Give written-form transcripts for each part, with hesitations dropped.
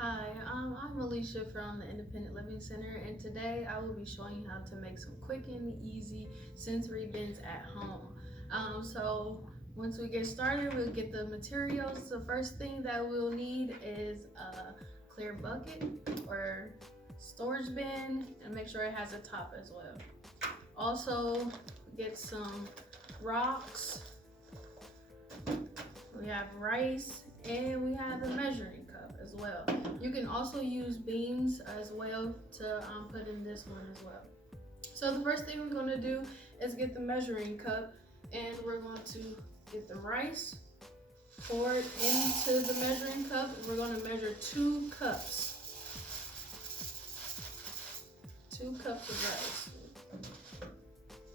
Hi, I'm Alicia from the Independent Living Center, and today I will be showing you how to make some quick and easy sensory bins at home. So once we get started, we'll get the materials. The first thing that we'll need is a clear bucket or storage bin, and make sure it has a top as well. Also, get some rocks. We have rice, and we have the measuring cup as well. You can also use beans as well to put in this one as well. So the first thing we're going to do is get the measuring cup, and we're going to get the rice, pour it into the measuring cup. We're going to measure 2 cups. 2 cups of rice.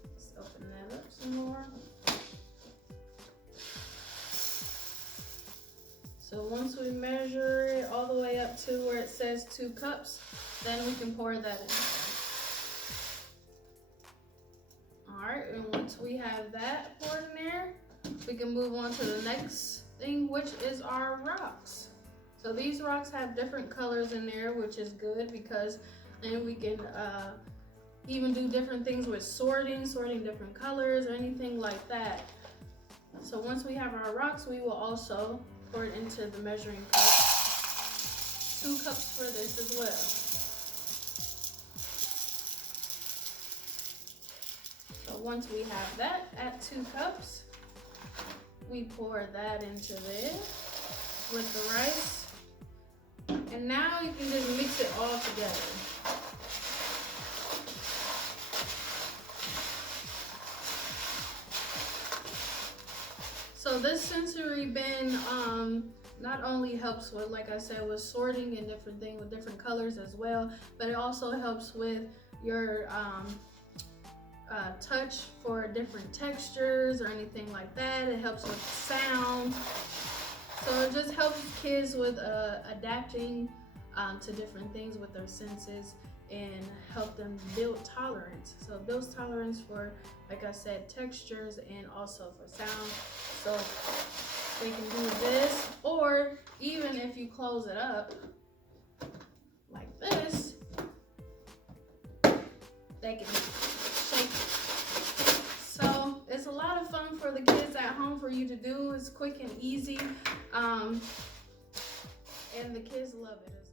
Let's open that up some more. So once we measure it all the way up to where it says 2 cups, then we can pour that in. Alright, and once we have that poured in there, we can move on to the next thing, which is our rocks. So these rocks have different colors in there, which is good because then we can even do different things with sorting different colors or anything like that. So once we have our rocks, we will also pour it into the measuring cup. 2 cups for this as well. So once we have that at 2 cups, we pour that into there with the rice. And now you can just mix it all together. So this sensory bin not only helps with, like I said, with sorting and different things with different colors as well, but it also helps with your touch for different textures or anything like that. It helps with sound. So it just helps kids with adapting to different things with their senses and help them build tolerance. So it builds tolerance for, like I said, textures and also for sound. So they can do this, or even if you close it up like this, they can shake it. So it's a lot of fun for the kids at home for you to do. It's quick and easy, and the kids love it.